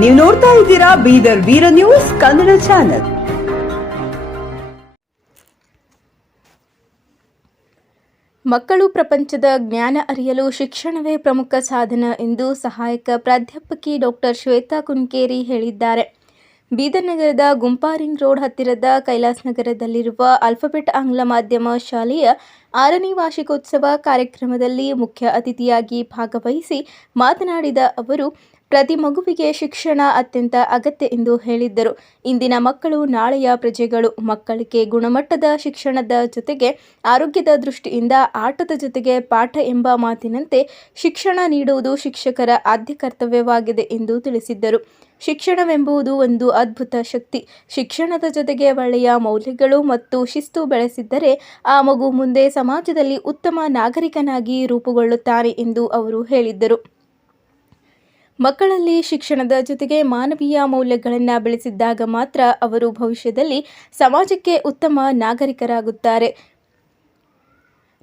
ನೀವು ನೋಡ್ತಾ ಇದ್ದೀರಾ ಬೀದರ್ ವೀರ ನ್ಯೂಸ್ ಕನ್ನಡ ಚಾನೆಲ್. ಮಕ್ಕಳು ಪ್ರಪಂಚದ ಜ್ಞಾನ ಅರಿಯಲು ಶಿಕ್ಷಣವೇ ಪ್ರಮುಖ ಸಾಧನ ಎಂದು ಸಹಾಯಕ ಪ್ರಾಧ್ಯಾಪಕಿ ಡಾಕ್ಟರ್ ಶ್ವೇತಾ ಕುನ್ಕೇರಿ ಹೇಳಿದ್ದಾರೆ. ಬೀದರ್ ನಗರದ ಗುಂಪಾರಿಂಗ್ ರೋಡ್ ಹತ್ತಿರದ ಕೈಲಾಸ್ ನಗರದಲ್ಲಿರುವ ಆಲ್ಫಾಬೆಟ್ ಆಂಗ್ಲ ಮಾಧ್ಯಮ ಶಾಲೆಯ 6ನೇ ವಾರ್ಷಿಕೋತ್ಸವ ಕಾರ್ಯಕ್ರಮದಲ್ಲಿ ಮುಖ್ಯ ಅತಿಥಿಯಾಗಿ ಭಾಗವಹಿಸಿ ಮಾತನಾಡಿದ ಅವರು, ಪ್ರತಿ ಮಗುವಿಗೆ ಶಿಕ್ಷಣ ಅತ್ಯಂತ ಅಗತ್ಯ ಎಂದು ಹೇಳಿದ್ದರು. ಇಂದಿನ ಮಕ್ಕಳು ನಾಳೆಯ ಪ್ರಜೆಗಳು. ಮಕ್ಕಳಿಗೆ ಗುಣಮಟ್ಟದ ಶಿಕ್ಷಣದ ಜೊತೆಗೆ ಆರೋಗ್ಯದ ದೃಷ್ಟಿಯಿಂದ ಆಟದ ಜೊತೆಗೆ ಪಾಠ ಎಂಬ ಮಾತಿನಂತೆ ಶಿಕ್ಷಣ ನೀಡುವುದು ಶಿಕ್ಷಕರ ಆದ್ಯ ಕರ್ತವ್ಯವಾಗಿದೆ ಎಂದು ತಿಳಿಸಿದ್ದರು. ಶಿಕ್ಷಣವೆಂಬುದು ಒಂದು ಅದ್ಭುತ ಶಕ್ತಿ. ಶಿಕ್ಷಣದ ಜೊತೆಗೆ ಒಳ್ಳೆಯ ಮೌಲ್ಯಗಳು ಮತ್ತು ಶಿಸ್ತು ಬೆಳೆಸಿದ್ದರೆ ಆ ಮಗು ಮುಂದೆ ಸಮಾಜದಲ್ಲಿ ಉತ್ತಮ ನಾಗರಿಕನಾಗಿ ರೂಪುಗೊಳ್ಳುತ್ತಾನೆ ಎಂದು ಅವರು ಹೇಳಿದ್ದರು. ಮಕ್ಕಳಲ್ಲಿ ಶಿಕ್ಷಣದ ಜೊತೆಗೆ ಮಾನವೀಯ ಮೌಲ್ಯಗಳನ್ನು ಬೆಳೆಸಿದ್ದಾಗ ಮಾತ್ರ ಅವರು ಭವಿಷ್ಯದಲ್ಲಿ ಸಮಾಜಕ್ಕೆ ಉತ್ತಮ ನಾಗರಿಕರಾಗುತ್ತಾರೆ.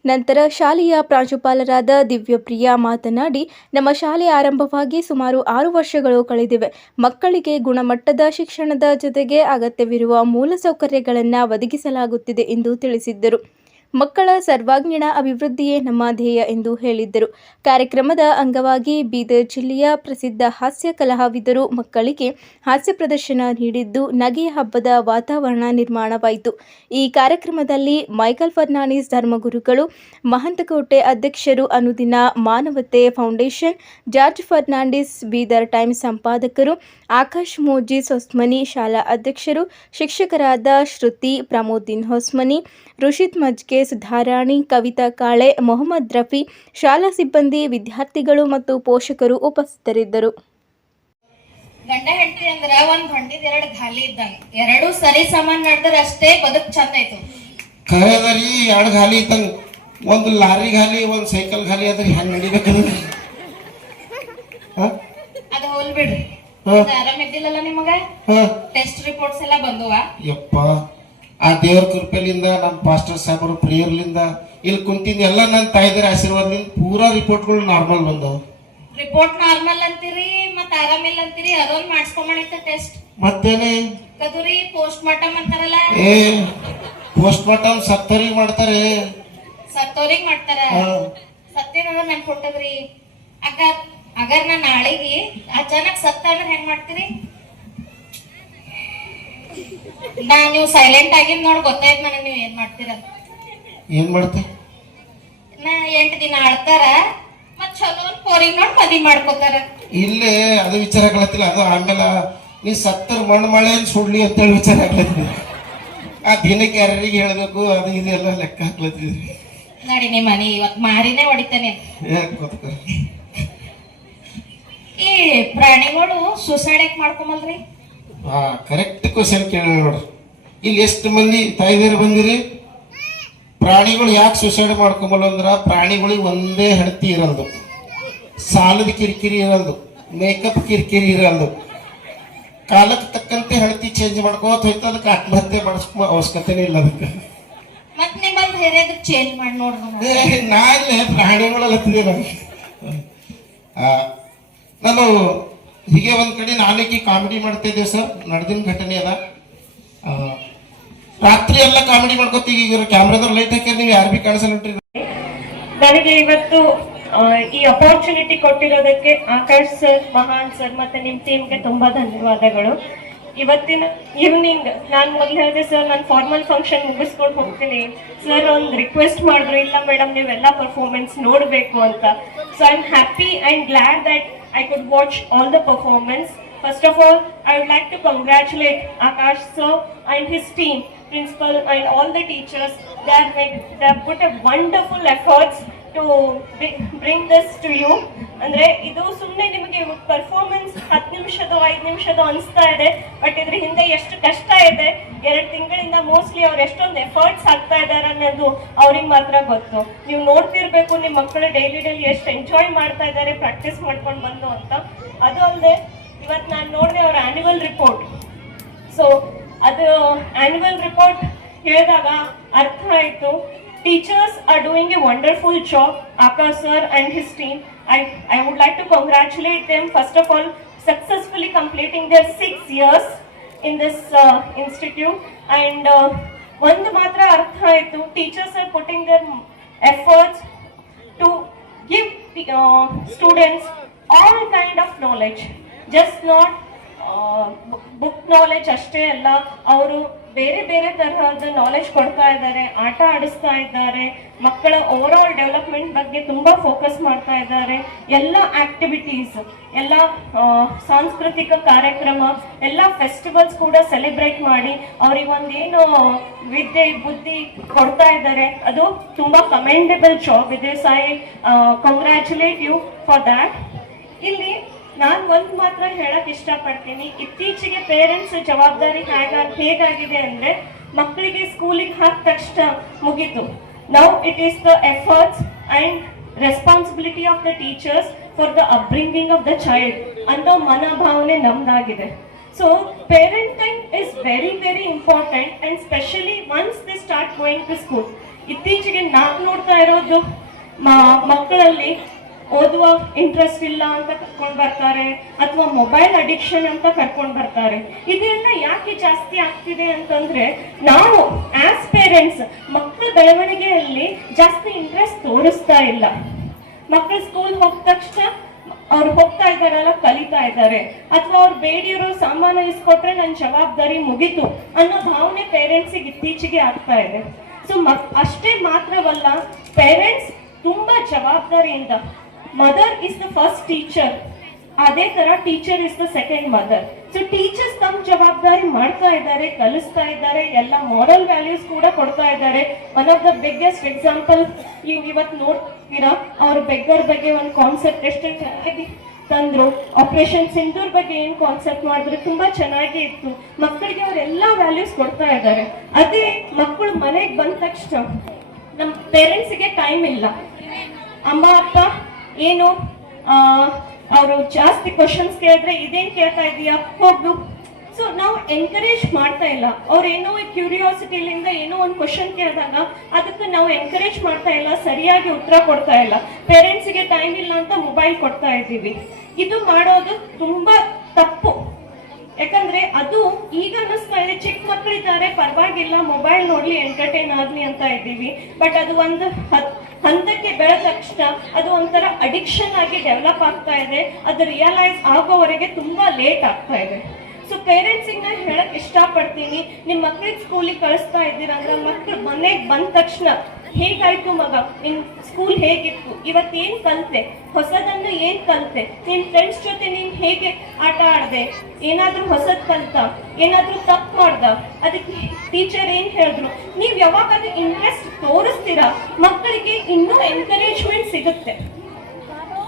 ನಂತರ ಶಾಲೆಯ ಪ್ರಾಂಶುಪಾಲರಾದ ದಿವ್ಯಪ್ರಿಯಾ ಮಾತನಾಡಿ, ನಮ್ಮ ಶಾಲೆ ಆರಂಭವಾಗಿ ಸುಮಾರು 6 ವರ್ಷಗಳು ಕಳೆದಿವೆ. ಮಕ್ಕಳಿಗೆ ಗುಣಮಟ್ಟದ ಶಿಕ್ಷಣದ ಜೊತೆಗೆ ಅಗತ್ಯವಿರುವ ಮೂಲಸೌಕರ್ಯಗಳನ್ನು ಒದಗಿಸಲಾಗುತ್ತಿದೆ ಎಂದು ತಿಳಿಸಿದ್ದರು. ಮಕ್ಕಳ ಸರ್ವಾಂಗೀಣ ಅಭಿವೃದ್ಧಿಯೇ ನಮ್ಮ ಧ್ಯೇಯ ಎಂದು ಹೇಳಿದ್ದರು. ಕಾರ್ಯಕ್ರಮದ ಅಂಗವಾಗಿ ಬೀದರ್ ಜಿಲ್ಲೆಯ ಪ್ರಸಿದ್ಧ ಹಾಸ್ಯ ಕಲಾವಿದರು ಮಕ್ಕಳಿಗೆ ಹಾಸ್ಯ ಪ್ರದರ್ಶನ ನೀಡಿದ್ದು, ನಗೆಯ ಹಬ್ಬದ ವಾತಾವರಣ ನಿರ್ಮಾಣವಾಯಿತು. ಈ ಕಾರ್ಯಕ್ರಮದಲ್ಲಿ ಮೈಕಲ್ ಫರ್ನಾಂಡಿಸ್ ಧರ್ಮಗುರುಗಳು, ಮಹಂತಕೋಟೆ ಅಧ್ಯಕ್ಷರು, ಅನುದಿನ ಮಾನವತೆ ಫೌಂಡೇಶನ್, ಜಾರ್ಜ್ ಫರ್ನಾಂಡಿಸ್, ಬೀದರ್ ಟೈಮ್ಸ್ ಸಂಪಾದಕರು, ಆಕಾಶ್ ಮೋಜಿಸ್ ಹೊಸ್ಮನಿ, ಶಾಲಾ ಅಧ್ಯಕ್ಷರು, ಶಿಕ್ಷಕರಾದ ಶ್ರುತಿ, ಪ್ರಮೋದಿನ್ ಹೊಸ್ಮನಿ, ರುಷಿತ್ ಮಜ್ಗೆ, ಸುಧಾರಾಣಿ, ಕವಿತಾ ಕಾಳೆ, ಮೊಹಮ್ಮದ್ ರಫಿ, ಶಾಲಾ ಸಿಬ್ಬಂದಿ, ವಿದ್ಯಾರ್ಥಿಗಳು ಮತ್ತು ಪೋಷಕರು ಉಪಸ್ಥಿತರಿದ್ದರು. ಗಂಡ ಹೆಂಡತಿ ಅಂದ್ರ ಒಂದ್ ಗಂಡಿದ 2 ಗಾಲಿ ಇದ್ದಂಗ, 2 ಸರಿ ಸಮಾನ ನಡೆದ್ರ ಅಷ್ಟೇ ಬದುಕ್ ಚಂದ ಆಯ್ತು. ಖರೇದರಿ 2 ಗಾಲಿ ಇದ್ದಂಗ, ಒಂದು ಲಾರಿ ಗಾಲಿ, ಒಂದು ಸೈಕಲ್ ಗಾಲಿ ಅದ್ರ ಹೆಂಗ್ ನಡಿಬೇಕಂದ್ರೆ ಅದ ಹೋಲ್ ಬಿಡ್ರಿ. ಆರಾಮ ಇದ್ದಿಲ್ಲಲ್ಲ ನಿಮಗ? ಟೆಸ್ಟ್ ರಿಪೋರ್ಟ್ಸ್ ಎಲ್ಲ ಬಂದುವ? ಯಪ್ಪ, ಆ ದೇವ್ರ ಕೃಪೆಲಿಂದ ನಮ್ಮ ಪಾಸ್ಟರ್ ಸಾಹೇಬರು ಪ್ರೇಯರ್ಲಿಂದ ಇಲ್ಲಿ ಕುಂತಿಂದ ಎಲ್ಲ ನನ್ನ ತಾಯಿದರ ಆಶೀರ್ವಾದದಿಂದ ಪೂರಾ ರಿಪೋರ್ಟ್ಗಳು ನಾರ್ಮಲ್ ಬಂದವು. ರಿಪೋರ್ಟ್ ನಾರ್ಮಲ್ ಅಂತೀರಿ, ಮತ್ತ ಆರಾಮಿಲ್ಲ ಅಂತೀರಿ. ಅದೊಂದು ಮಾಡಿಸ್ಕೊಂಬಣಿತ್ತ ಟೆಸ್ಟ್. ಮತ್ತೇನೆ ಕದುರಿ ಪೋಸ್ಟ್ ಮಾರ್ಟಮ್ ಅಂತಾರಲ್ಲ? ಪೋಸ್ಟ್ ಮಾರ್ಟಮ್ ಸತ್ತೋರಿಗೆ ಮಾಡ್ತಾರೆ. ಸತ್ತೋರಿಗೆ ಮಾಡ್ತಾರ? ಸತ್ತೇನಂದ್ರ ನನ್ ಕೊಟ್ಟದ್ರಿ. ಅಗರ್ ನಾ ನಾಳೆಗೆ ಅಚಾನಕ್ ಸತ್ತ ಅಂದ್ರೆ ಹೆಂಗ್ ಮಾಡ್ತೀರಿ? ನೀವು ಸೈಲೆಂಟ್ ಆಗಿದ್ ನೋಡ್ ಗೊತ್ತಾಯ್ತು ನನಗೆ ನೀವ್ ಏನ್ ಮಾಡ್ತೀರ. ಏನ್ ಮಾಡ್ತೀವಿ? 8 ದಿನ ಆಳ್ತಾರ, ಮತ್ ಚಲೋ ಪೋರಿಂಗ್ ನೋಡ್ ಮದ್ವಿ ಮಾಡ್ಕೋತಾರ. ಇಲ್ಲೇ ಅದು ವಿಚಾರ ಆಗ್ಲತ್ತಿಲ್ಲ. ಅದು ಆಮೇಲೆ ನೀ ಸತ್ತರ ಮಣ್ಣು ಮಳೆ ಸುಡ್ಲಿ ಅಂತೇಳಿ ವಿಚಾರ ಆಗ್ಲತ್ತಿದ್ರಿ. ಆ ದಿನಕ್ಕೆ ಯಾರಿಗೆ ಹೇಳ್ಬೇಕು ಅದು ಇದೆಲ್ಲ ಲೆಕ್ಕ ಹಾಕ್ಲತ್ತಿದ್ರಿ. ನೋಡಿ ನಿಮ್ಮ ಮನಿ ಇವತ್ ಮಾರಿನೇ ಹೊಡಿತಾನೆ. ಈ ಪ್ರಾಣಿಗಳು ಸುಸೈಡ್ ಯಾಕೆ ಮಾಡ್ಕೊಂಬಲ್ರಿ? ಕರೆಕ್ಟ್ ಕ್ವಶನ್ ಕೇಳ ನೋಡ್ರಿ. ಇಲ್ಲಿ ಎಷ್ಟು ಮಂದಿ ತಾಯಿದೇರು ಬಂದಿರಿ? ಪ್ರಾಣಿಗಳು ಯಾಕೆ ಸುಸೈಡ್ ಮಾಡ್ಕೊಂಬಲ್ಲ ಅಂದ್ರ, ಪ್ರಾಣಿಗಳಿಗೆ ಒಂದೇ ಹೆಂಡತಿ ಇರಲ್ದು, ಸಾಲದ ಕಿರಿಕಿರಿ ಇರಲ್ದು, ಮೇಕಪ್ ಕಿರಿಕಿರಿ ಇರಲ್ದು. ಕಾಲಕ್ಕೆ ತಕ್ಕಂತೆ ಹೆಂಡತಿ ಚೇಂಜ್ ಮಾಡ್ಕೋತ ಹೋಯ್ತು, ಅದಕ್ಕೆ ಆತ್ಮಹತ್ಯೆ ಮಾಡಿಸ್ಕೊ ಅವಶ್ಯಕತೆನೇ ಇಲ್ಲ ಅದಕ್ಕೆ. ಮತ್ ನಿಮ್ಮಲ್ಲಿ ಬೇರೆ ಚೇಂಜ್ ಮಾಡಿ ನೋಡ್ರಿ. ನಾಳೆ ಪ್ರಾಣಿಗಳೆಲ್ಲ ನನಗೆ ನಾನು ಹೀಗೆ ಒಂದ್ ಕಡೆ ನಾಳೆಗೆ ಕಾಮಿಡಿ ಮಾಡ್ತಾ ಇದ್ದೇವೆ ಸರ್. ನಡೆದಿನ ಘಟನೆ ಅದ. ರಾತ್ರಿ ಎಲ್ಲ ಕಾಮಿಡಿ ಮಾಡ್ಕೋತೀವಿ. ಈಗ ಕ್ಯಾಮ್ರಾದ ಲೈಟ್ ಹಾಕಿ ನೀವು ಯಾರು ಬಿ ಕಾಣಿಸಲ್ರಿ. ನನಗೆ ಇವತ್ತು ಈ ಅಪರ್ಚುನಿಟಿ ಕೊಟ್ಟಿರೋದಕ್ಕೆ ಆಕಾಶ್ ಸರ್, ಮಹಾನ್ ಸರ್ ಮತ್ತೆ ನಿಮ್ ಟೀಮ್ಗೆ ತುಂಬಾ ಧನ್ಯವಾದಗಳು. ಇವತ್ತಿನ ಈವ್ನಿಂಗ್ ನಾನು ಮೊದಲು ಹೇಳಿದೆ ಸರ್, ನಾನು ಫಾರ್ಮಲ್ ಫಂಕ್ಷನ್ ಮುಗಿಸ್ಕೊಂಡು ಹೋಗ್ತೀನಿ. ಸರ್ ಒಂದು ರಿಕ್ವೆಸ್ಟ್ ಮಾಡಿದ್ರು, ಇಲ್ಲ ಮೇಡಮ್ ನೀವೆಲ್ಲ ಪರ್ಫಾರ್ಮೆನ್ಸ್ ನೋಡಬೇಕು ಅಂತ. So I am happy and glad that I could watch all the performance. First of all, I would like to congratulate Akash sir and his team, principal and all the teachers. They have put a wonderful efforts to bring this to you. ಅಂದ್ರೆ ಇದು ಸುಮ್ಮನೆ ನಿಮಗೆ performance 10 ನಿಮಿಷದ 5 ನಿಮಿಷದ ಅನಿಸ್ತಾ ಇದೆ, but ಇದ್ರ ಹಿಂದೆ ಎಷ್ಟು ಕಷ್ಟ ಇದೆ. 2 ತಿಂಗಳಿಂದ ಮೋಸ್ಟ್ಲಿ ಅವ್ರು ಎಷ್ಟೊಂದು ಎಫರ್ಟ್ಸ್ ಹಾಕ್ತಾ ಇದ್ದಾರೆ ಅನ್ನೋದು ಅವ್ರಿಗೆ ಮಾತ್ರ ಗೊತ್ತು. ನೀವು ನೋಡ್ತಿರ್ಬೇಕು ನಿಮ್ಮ ಮಕ್ಕಳು ಡೈಲಿ ಎಷ್ಟು ಎಂಜಾಯ್ ಮಾಡ್ತಾ ಇದ್ದಾರೆ ಪ್ರಾಕ್ಟೀಸ್ ಮಾಡ್ಕೊಂಡು ಬಂದು ಅಂತ. ಅದು ಅಲ್ಲದೆ ಇವತ್ತು ನಾನು ನೋಡಿದೆ ಅವ್ರ ಆನ್ಯುವಲ್ ರಿಪೋರ್ಟ್. ಸೊ ಅದು ಆನ್ಯುವಲ್ ರಿಪೋರ್ಟ್ ಹೇಳಿದಾಗ ಅರ್ಥ ಆಯ್ತು Teachers are doing a wonderful job, Akash sir and his team. I would like to congratulate them, first of all, successfully completing their 6 years in this institute. And ಒಂದು ಮಾತ್ರ ಅರ್ಥ ಆಯಿತು, teachers are putting their efforts to give students all kind of knowledge, just not book knowledge ಅಷ್ಟೇ ಅಲ್ಲ, ಅವರು ಬೇರೆ ಬೇರೆ ತರಹದ ನಾಲೆಜ್ ಕೊಡ್ತಾ ಇದ್ದಾರೆ, ಆಟ ಆಡಿಸ್ತಾ ಇದ್ದಾರೆ, ಮಕ್ಕಳ ಓವರ್ ಆಲ್ ಡೆವಲಪ್ಮೆಂಟ್ ಬಗ್ಗೆ ತುಂಬಾ ಫೋಕಸ್ ಮಾಡ್ತಾ ಇದ್ದಾರೆ. ಎಲ್ಲ ಆಕ್ಟಿವಿಟೀಸ್, ಎಲ್ಲ ಸಾಂಸ್ಕೃತಿಕ ಕಾರ್ಯಕ್ರಮ, ಎಲ್ಲ ಫೆಸ್ಟಿವಲ್ಸ್ ಕೂಡ ಸೆಲೆಬ್ರೇಟ್ ಮಾಡಿ ಅವ್ರಿಗೆ ಒಂದೇನು ವಿದ್ಯೆ ಬುದ್ಧಿ ಕೊಡ್ತಾ ಇದ್ದಾರೆ, ಅದು ತುಂಬಾ ಕಮೆಂಡಬಲ್ ಜಾಬ್ ಇದೆ. So I congratulate you for that. ಇಲ್ಲಿ ನಾನು ಒಂದು ಮಾತ್ರ ಹೇಳಕ್ ಇಷ್ಟಪಡ್ತೀನಿ, ಇತ್ತೀಚೆಗೆ ಪೇರೆಂಟ್ಸ್ ಜವಾಬ್ದಾರಿ ಹೇಗಾಗಿದೆ ಅಂದ್ರೆ, ಮಕ್ಕಳಿಗೆ ಸ್ಕೂಲಿಗೆ ಹಾಕಿದ ತಕ್ಷಣ ಮುಗೀತು, now it is the efforts and responsibility of the teachers for the upbringing of the child ಅನ್ನೋ ಮನೋಭಾವನೆ ನಮ್ದಾಗಿದೆ. So parenting is very very important and specially once they start going to school. ಇತ್ತೀಚೆಗೆ ನಾನು ನೋಡ್ತಾ ಇರೋದು ಮಕ್ಕಳಲ್ಲಿ ಓದುವ ಇಂಟ್ರೆಸ್ಟ್ ಇಲ್ಲ ಅಂತ ಕರ್ಕೊಂಡು ಬರ್ತಾರೆ, ಅಥವಾ ಮೊಬೈಲ್ ಅಡಿಕ್ಷನ್ ಅಂತ ಕರ್ಕೊಂಡು ಬರ್ತಾರೆ. ಇದೆಲ್ಲ ಯಾಕೆ ಜಾಸ್ತಿ ಆಗ್ತಿದೆ ಅಂತಂದ್ರೆ, ನಾವು ಆಸ್ ಪೇರೆಂಟ್ಸ್ ಮಕ್ಕಳ ಬೆಳವಣಿಗೆಯಲ್ಲಿ ಜಾಸ್ತಿ ಇಂಟ್ರೆಸ್ಟ್ ತೋರಿಸ್ತಾ ಇಲ್ಲ. ಮಕ್ಕಳು ಸ್ಕೂಲ್ ಹೋದ ತಕ್ಷಣ ಅವ್ರು ಹೋಗ್ತಾ ಇದ್ದಾರಲ್ಲ, ಕಲಿತಾ ಇದ್ದಾರೆ, ಅಥವಾ ಅವ್ರು ಬೇಡಿಯವರು ಸಾಮಾನು ಇಸ್ಕೊಟ್ರೆ ನನ್ನ ಜವಾಬ್ದಾರಿ ಮುಗೀತು ಅನ್ನೋ ಭಾವನೆ ಪೇರೆಂಟ್ಸಿಗೆ ಇತ್ತೀಚೆಗೆ ಆಗ್ತಾ ಇದೆ. ಸೊ ಅಷ್ಟೇ ಮಾತ್ರವಲ್ಲ, ಪೇರೆಂಟ್ಸ್ ತುಂಬಾ ಜವಾಬ್ದಾರಿಯಿಂದ, mother is the first teacher, ಅದೇ ತರ teacher is the second mother. So teachers ತಮ್ಮ ಜವಾಬ್ದಾರಿ ಮಾಡ್ತಾ ಇದ್ದಾರೆ, ಕಲಿಸ್ತಾ ಇದ್ದಾರೆ, ಎಲ್ಲ ಮಾರಲ್ ವ್ಯಾಲ್ಯೂಸ್ ಕೂಡ ಕೊಡ್ತಾ ಇದ್ದಾರೆ. One of the biggest example ಇವತ್ತು ನೋಡ್ತೀರಾ, ಅವ್ರ ಬೆಗ್ಗರ್ ಬಗ್ಗೆ ಒಂದು ಕಾನ್ಸೆಪ್ಟ್ ಎಷ್ಟು ಚೆನ್ನಾಗಿ ತಂದ್ರು, ಆಪರೇಷನ್ ಸಿಂಧೂರ್ ಬಗ್ಗೆ ಏನ್ ಕಾನ್ಸೆಪ್ಟ್ ಮಾಡಿದ್ರು, ತುಂಬಾ ಚೆನ್ನಾಗಿ ಇತ್ತು. ಮಕ್ಕಳಿಗೆ ಅವರೆಲ್ಲ ವ್ಯಾಲ್ಯೂಸ್ ಕೊಡ್ತಾ ಇದ್ದಾರೆ. ಅದೇ ಮಕ್ಕಳು ಮನೆಗೆ ಬಂದ ತಕ್ಷಣ ನಮ್ಮ ಪೇರೆಂಟ್ಸ್ಗೆ ಟೈಮ್ ಇಲ್ಲ, ಅಮ್ಮ ಅಪ್ಪ ಏನು ಅವರು ಜಾಸ್ತಿ ಕ್ವಶನ್ಸ್ ಕೇಳಿದ್ರೆ ಇದೇನ್ ಕೇಳ್ತಾ ಇದೀಯಾ ಹೋಗು. ಸೊ ನಾವು ಎನ್ಕರೇಜ್ ಮಾಡ್ತಾ ಇಲ್ಲ. ಅವ್ರೇನೋ ಕ್ಯೂರಿಯಾಸಿಟಿಲಿಂದ ಏನೋ ಒಂದು ಕ್ವಶನ್ ಕೇಳಿದಾಗ ಅದಕ್ಕೆ ನಾವು ಎನ್ಕರೇಜ್ ಮಾಡ್ತಾ ಇಲ್ಲ, ಸರಿಯಾಗಿ ಉತ್ತರ ಕೊಡ್ತಾ ಇಲ್ಲ. ಪೇರೆಂಟ್ಸ್ಗೆ ಟೈಮ್ ಇಲ್ಲ ಅಂತ ಮೊಬೈಲ್ ಕೊಡ್ತಾ ಇದ್ದೀವಿ. ಇದು ಮಾಡೋದು ತುಂಬಾ ತಪ್ಪು. ಯಾಕಂದ್ರೆ ಅದು ಈಗ ಅನ್ನಿಸ್ತಾ ಇದೆ, ಚಿಕ್ಕ ಮಕ್ಕಳಿದ್ದಾರೆ ಪರವಾಗಿಲ್ಲ, ಮೊಬೈಲ್ ನೋಡ್ಲಿ, ಎಂಟರ್ಟೈನ್ ಆಗ್ಲಿ ಅಂತ ಇದ್ದೀವಿ. ಬಟ್ ಅದು ಒಂದು ಹಂತಕ್ಕೆ ಬೆಳೆದ ತಕ್ಷಣ ಅದು ಒಂಥರ ಅಡಿಕ್ಷನ್ ಆಗಿ ಡೆವಲಪ್ ಆಗ್ತಾ ಇದೆ. ಅದು ರಿಯಲೈಸ್ ಆಗೋವರೆಗೆ ತುಂಬಾ ಲೇಟ್ ಆಗ್ತಾ ಇದೆ. ಸೊ ಪೇರೆಂಟ್ಸಿಗೆ ನಾನು ಹೇಳಕ್ ಇಷ್ಟಪಡ್ತೀನಿ, ನಿಮ್ಮ ಮಕ್ಳಿಗೆ ಸ್ಕೂಲಿಗೆ ಕಳಿಸ್ತಾ ಇದ್ದೀರಾ ಅಂದ್ರೆ, ಮಕ್ಳು ಮನೆಗೆ ಬಂದ ತಕ್ಷಣ ಹೇಗಾಯ್ತು ಮಗ, ನಿನ್ ಸ್ಕೂಲ್ ಹೇಗಿತ್ತು, ಇವತ್ತೇನ್ ಕಲ್ತೆ, ಹೊಸದನ್ನು ಏನ್ ಕಲ್ತೆ, ನಿನ್ ಫ್ರೆಂಡ್ಸ್ ಜೊತೆ ನೀನ್ ಹೇಗೆ ಆಟ ಆಡ್ದೆ, ಏನಾದ್ರೂ ಹೊಸದ್ ಕಲ್ತ, ಏನಾದ್ರೂ ತಪ್ಪು ಮಾಡ್ದ, ಅದಕ್ಕೆ ಟೀಚರ್ ಏನ್ ಹೇಳಿದ್ರು, ನೀವ್ ಯಾವಾಗ ಅದು ಇಂಟ್ರೆಸ್ಟ್ ತೋರಿಸ್ತೀರಾ ಮಕ್ಕಳಿಗೆ ಇನ್ನೂ ಎನ್ಕರೇಜ್ಮೆಂಟ್ ಸಿಗುತ್ತೆ.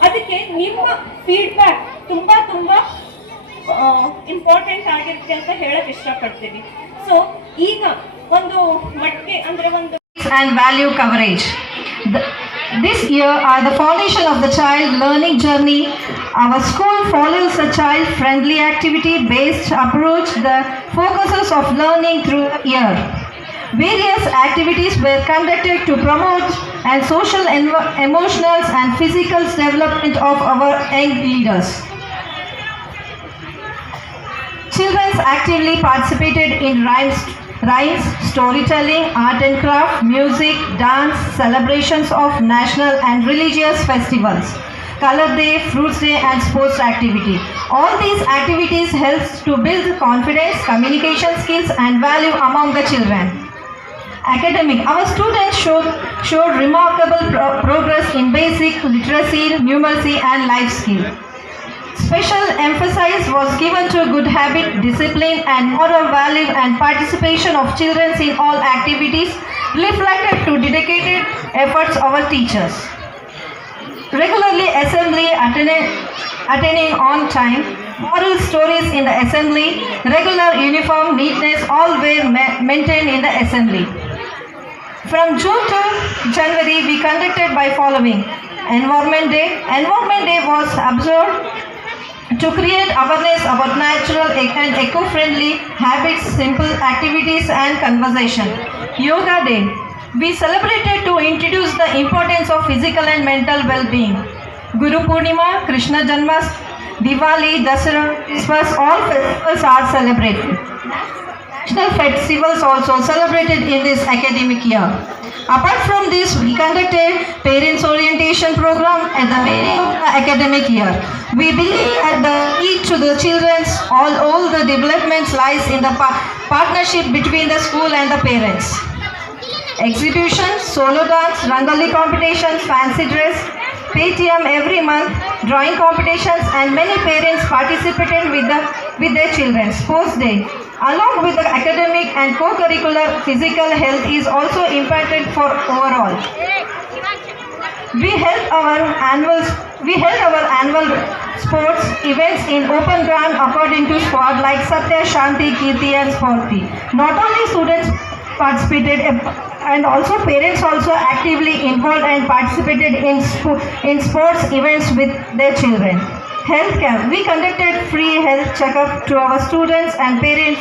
ಅದಕ್ಕೆ ನಿಮ್ಮ ಫೀಡ್ಬ್ಯಾಕ್ ತುಂಬಾ ತುಂಬಾ ಇಂಪಾರ್ಟೆಂಟ್ ಆಗಿರುತ್ತೆ ಅಂತ ಹೇಳಕ್ ಇಷ್ಟಪಡ್ತೀನಿ. ಸೊ ಈಗ ಒಂದು ಮಟ್ಟಿಗೆ ಅಂದ್ರೆ ಒಂದು and value coverage. This year are the foundation of the child learning journey. Our school follows a child-friendly activity-based approach that focuses of learning through the year. Various activities were conducted to promote and social, emotional and physical development of our young leaders. Children actively participated in rhymes, storytelling, art and craft, music, dance, celebrations of national and religious festivals, Color Day, Fruits Day and sports activity. All these activities helps to build confidence, communication skills and value among the children. Academic. Our students showed remarkable progress in basic literacy, numeracy and life skill. Special emphasis was given to good habit, discipline and moral value and participation of children in all activities reflected to dedicated efforts of our teachers. Regularly assembly attending on time, moral stories in the assembly, regular uniform neatness all were maintained in the assembly. From June to January we conducted by following: Environment Day. Environment Day was observed to create awareness about natural and eco-friendly habits, simple activities and conversation. Yoga Day. We celebrated to introduce the importance of physical and mental well-being. Guru Purnima, Krishna Janmas, Diwali, Dasara, Christmas, all festivals are celebrated. National festivals also celebrated in this academic year. Apart from this, we conducted parents orientation program at the beginning of the academic year. We believe that the key to the children's all the developments lies in the partnership between the school and the parents. Exhibitions, solo dance, rangoli competitions, fancy dress, Paytm every month, drawing competitions, and many parents participated with their children. Sports day, along with the academic and co-curricular physical health is also important for overall. We held our annual sports events in open ground according to squad like Satya, Shanti, Kirti, and Sporti. Not only students participated and also parents also actively involved and participated in sports events with their children. Health camp. We conducted free health checkup to our students and parents